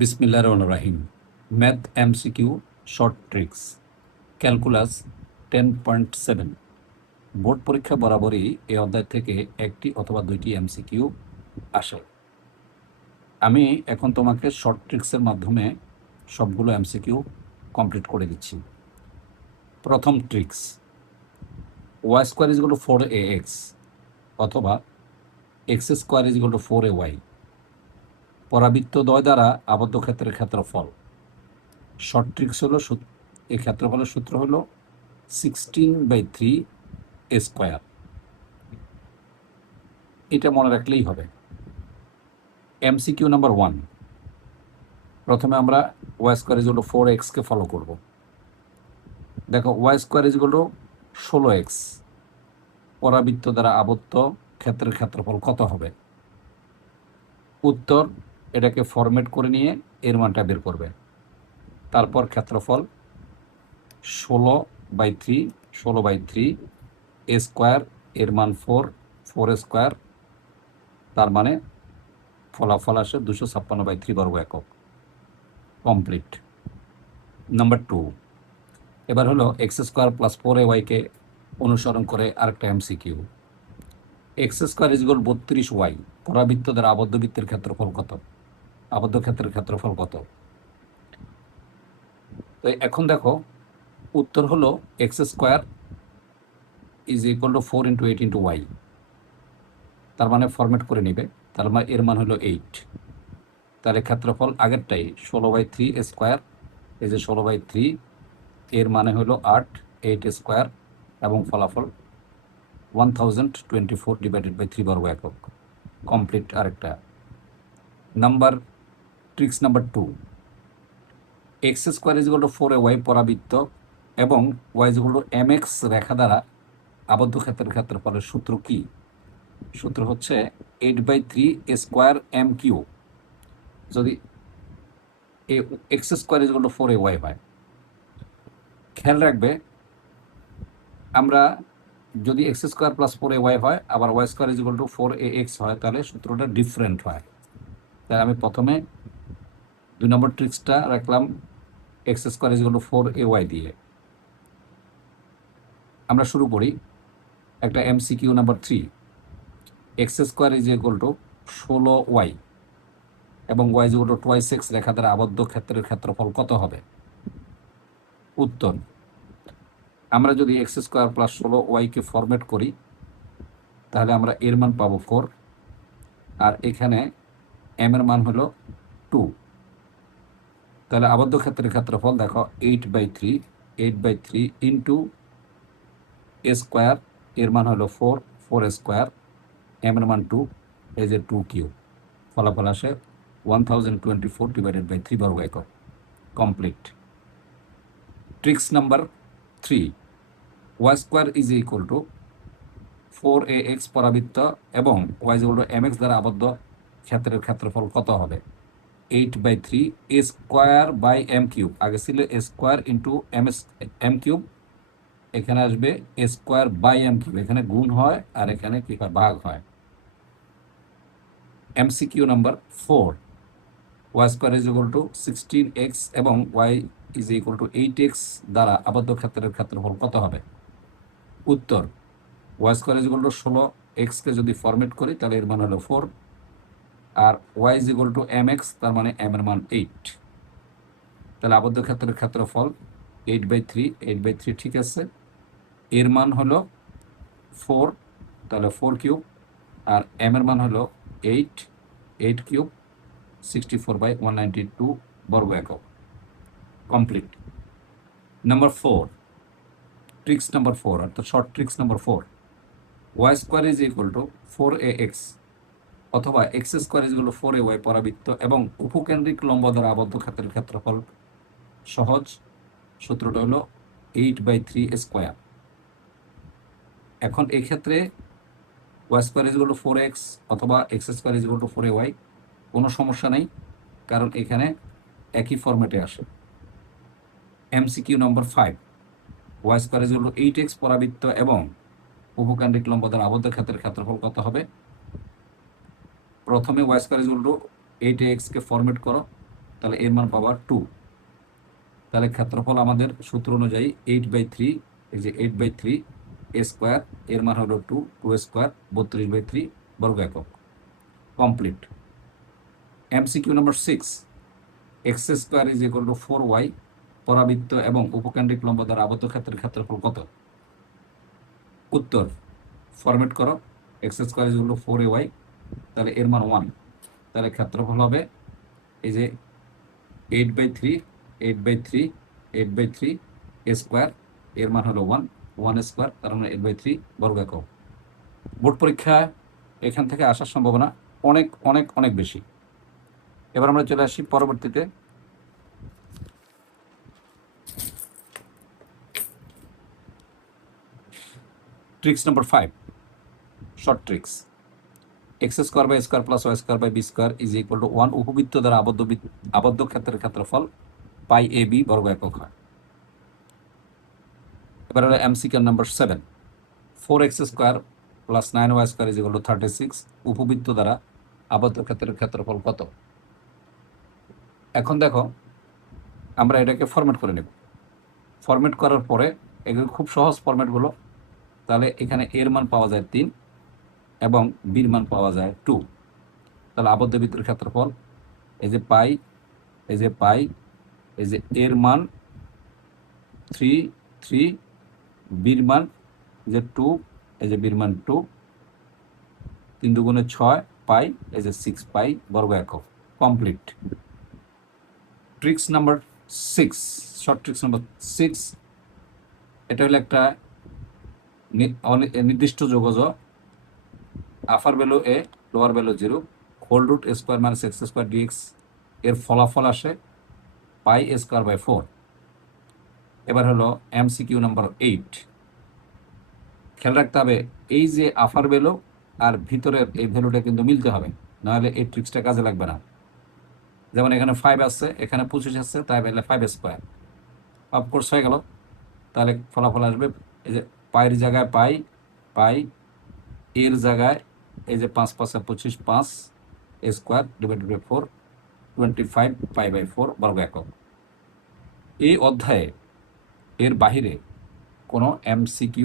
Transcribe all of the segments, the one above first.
বিসমিল্লাহির রহমানির রহিম। Math MCQ short tricks calculus 10.7 board পরীক্ষা বরাবরই এই অধ্যায় থেকে একটি অথবা দুইটি এমসিকিউ আসে। আমি এখন তোমাকে শর্ট ট্রিক্সের মাধ্যমে সবগুলো এমসিকিউ কমপ্লিট করে দিচ্ছি। প্রথম tricks, y square is equal to 4ax অথবা x square is equal to 4ay পরাবৃত্ত দ্বয় দ্বারা আবদ্ধ ক্ষেত্রের ক্ষেত্রফল। শর্ট ট্রিক্স হলো এই ক্ষেত্রফলের সূত্র হলো 16/3 স্কোয়ার। এটা মনে রাখলেই হবে। এমসিকিউ নাম্বার 1, প্রথমে আমরা y square is equal to 4x কে ফলো করব। দেখো, y square is equal to 16x পরাবৃত্ত দ্বারা আবদ্ধ ক্ষেত্রের ক্ষেত্রফল কত হবে? উত্তর, এটাকে ফরম্যাট করে নিয়ে এর মানটা বের করবে। তারপর ক্ষেত্রফল 16/3 স্কোয়ার, এর মান 4 স্কোয়ার, তার মানে ফলাফল আসে 256/3 বর্গ একক। কমপ্লিট। নাম্বার 2, এবার হলো এক্স স্কোয়ার প্লাস 4ay-কে অনুসরণ করে আরেকটা MCQ. X square is equal 32y পরাবৃত্ত দ্বারা আবদ্ধ বৃত্তের ক্ষেত্রফল কত? আবদ্ধ ক্ষেত্রের ক্ষেত্রফল কত? তো এখন দেখো, উত্তর হলো x square is equal two 4 × 8 × y, তার মানে ফরম্যাট করে নিবে। তার মানে এর মান হলো 8। তাহলে ক্ষেত্রফল আগেরটাই 16/3 স্কোয়ার, এই যে 16/3, এর মানে হলো 8 স্কোয়ার এবং ফলাফল 1024/3 বর্গ একক। কমপ্লিট। আরেকটা tricks number 2, x square is equal to 4ay পরাবৃত্ত এবং y is equal to mx রেখা দ্বারা আবদ্ধ ক্ষেত্রের ক্ষেত্রফলের সূত্র কি? সূত্র হচ্ছে 8/3 স্কোয়ার m কিউ। যদি x square is equal to 4ay হয়, খেয়াল রাখবে, আমরা যদি এক্স স্কোয়ার প্লাস 4ay হয় আবার y square is equal to 4ax হয়, তাহলে সূত্রটা ডিফারেন্ট হয়। তাই আমি প্রথমে 2 নম্বর ট্রিক্সটা রাখলাম x square is equal to 4ay দিয়ে। আমরা শুরু করি একটা MCQ number 3, x square is equal to 16y এবং y is equal to 2x রেখা দ্বারা আবদ্ধ ক্ষেত্রের ক্ষেত্রফল কত হবে? উত্তর, আমরা যদি এক্স স্কোয়ার প্লাস 16y-কে ফরম্যাট করি তাহলে আমরা এর মান পাবো 4, আর এখানে m এর মান হলো 2। তাহলে আবদ্ধ ক্ষেত্রের ক্ষেত্রফল দেখো 8/3 ইন্টু স্কোয়ার, এর মান হলো 4 স্কোয়ার, m এর মান 2, এই যে 2 কিউব, ফলাফল আসে 1024/3 বর্গ একক। Complete. Tricks number 3, y square is equal to 4ax পরাবৃত্ত এবং y is equal to mx দ্বারা আবদ্ধ ক্ষেত্রের ক্ষেত্রফল কত হবে? 8/3 স্কোয়ার বাই m কিউব, আগে ছিল স্কোয়ার ইন্টু m কিউব, এখানে আসবে স্কোয়ার বাই m কিউব, এখানে গুণ হয় আর এখানে কি হয়? ভাগ হয়। MCQ number 4, y square is equal to 16x এবং y is equal to 8x দ্বারা আবদ্ধ ক্ষেত্রের ক্ষেত্রফল কত হবে? উত্তর, y square is equal to 16x-কে যদি ফরম্যাট করি তাহলে এর মান হলো 4, আর y is equal to mx, তার মানে m এর মান 8। তাহলে আবদ্ধ ক্ষেত্রের ক্ষেত্রফল 8/3 ঠিক আছে, এর মান হলো 4, তাহলে 4 কিউব, আর m এর মান হলো 8 কিউব, 64/192 বর্গ একক। কমপ্লিট। নাম্বার 4, ট্রিক্স নাম্বার 4 অর্থাৎ short tricks number 4, y square is equal to 4ax অথবা x square is equal to 4ay পরাবৃত্ত এবং উপকেন্দ্রিক লম্ব দ্বারা আবদ্ধ ক্ষেত্রের ক্ষেত্রফল সহজ। সূত্রটা হলো 8/3 স্কোয়ার। এখন এই ক্ষেত্রে y square is equal to 4x অথবা x square is equal to 4ay কোনো সমস্যা নেই, কারণ এখানে একই ফরম্যাটে আসে। MCQ number 5, y square is equal to 8x পরাবৃত্ত এবং উপকেন্দ্রিক লম্ব দ্বারা আবদ্ধ ক্ষেত্রের ক্ষেত্রফল কত হবে? প্রথমে y square is equal to 8ax-কে ফরম্যাট করো, তাহলে এর মান পাওয়া 2। তাহলে ক্ষেত্রফল আমাদের সূত্র অনুযায়ী 8/3, এই যে 8/3 এ স্কোয়ার, এর মান হলো 2, 2 স্কোয়ার 32/3 বর্গ একক। Complete. MCQ number 6, x square is equal two 4y, পরাবৃত্ত এবং উপকেন্দ্রিক লম্ব দ্বারা আবদ্ধ ক্ষেত্রের ক্ষেত্রফল কত? উত্তর ফরম্যাট করো, x square is equal to 4ay, তাহলে এর মান 1, তাহলে ক্ষেত্রফল হবে এই যে 8/3, 8/3, 8/3 স্কোয়ার, এর মান হলো 1, 1 স্কোয়ার, তার মানে 8/3 বর্গ একক। বোর্ড পরীক্ষা এখান থেকে আসার সম্ভাবনা অনেক অনেক অনেক বেশি। এবার আমরা চলে আসি পরবর্তীতে। Tricks number 5, short tricks. X square by square plus y square by b square is equal to 1 উপবৃত্ত দ্বারা আবদ্ধ ক্ষেত্রের ক্ষেত্রফল পাই এ বি বর্গ একক হয়। এবার হলো MCQ number 7, 4x square plus 9y square is equal two 36 উপবৃত্ত দ্বারা আবদ্ধ ক্ষেত্রের ক্ষেত্রফল কত? এখন দেখো, আমরা এটাকে ফরম্যাট করে নেব। ফরম্যাট করার পরে এগুলো খুব সহজ ফরম্যাটগুলো। তাহলে এখানে এর মান পাওয়া যায় 3 এবং বির মান পাওয়া যায় 2। তাহলে আবদ্ধ বৃত্তের ক্ষেত্রফল এই যে পাই, এই যে পাই, এই যে এর মান 3, 3, বির মান যে 2, এই যে বির মান 2, 3 দুগুণে 6 পাই, এই যে 6 পাই বর্গ একক। Complete. Tricks number 6, short tricks number 6, এটা হলো একটা নির্দিষ্ট যোগজ, upper value A, lower value 0, whole root A square minus x square dx এর ফলাফল আসে পাই এ স্কোয়ার বাই 4। এবার হলো MCQ নাম্বার 8। খেয়াল রাখতে হবে এই যে আপার ভ্যালু আর ভিতরের এই ভ্যালুটা কিন্তু মিলতে হবে, নাহলে এই ট্রিক্সটা কাজে লাগবে না। যেমন এখানে 5 আছে, এখানে 25 আছে, তাই বলে 5 স্কোয়ার অফকোর্স হয়ে গেল। তাহলে ফলাফল আসবে এই যে পাইয়ের জায়গায় পাই, পাই এর জায়গায় এই যে 5 5 25, 5 square divided by 4, 25 pi by 4 বর্গ একক। এই অধ্যায়ে এর বাহিরে কোনো MCQ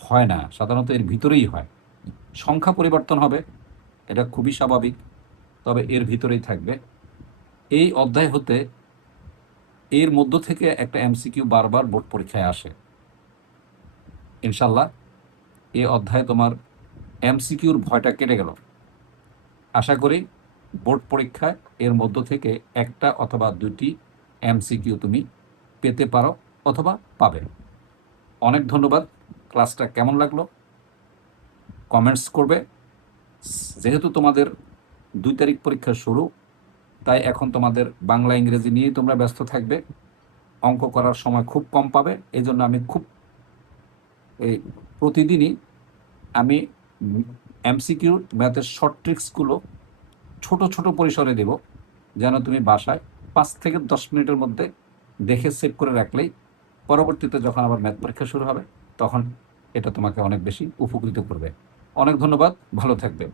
হয় না, সাধারণত এর ভিতরেই হয়। সংখ্যা পরিবর্তন হবে, এটা খুবই স্বাভাবিক, তবে এর ভিতরেই থাকবে। এই অধ্যায় হতে এর মধ্য থেকে একটা MCQ বারবার বোর্ড পরীক্ষায় আসে। ইনশাল্লাহ এই অধ্যায়ে তোমার MCQর ভয়টা কেটে গেল। আশা করি বোর্ড পরীক্ষায় এর মধ্য থেকে একটা অথবা দুটি MCQ তুমি পেতে পারো অথবা পাবে। অনেক ধন্যবাদ। ক্লাসটা কেমন লাগলো কমেন্টস করবে। যেহেতু তোমাদের 2 তারিখ পরীক্ষা শুরু, তাই এখন তোমাদের বাংলা ইংরেজি নিয়েই তোমরা ব্যস্ত থাকবে। অঙ্ক করার সময় খুব কম পাবে, এই জন্য আমি এই প্রতিদিনই আমি MCQ ম্যাথের শর্ট ট্রিক্সগুলো ছোট ছোট পরিসরে দেব, যেন তুমি বাসায় 5 থেকে 10 মিনিটের মধ্যে দেখে সেভ করে রাখলেই পরবর্তীতে যখন আবার ম্যাথ পরীক্ষা শুরু হবে তখন এটা তোমাকে অনেক বেশি উপকৃত করবে। অনেক ধন্যবাদ, ভালো থাকবে।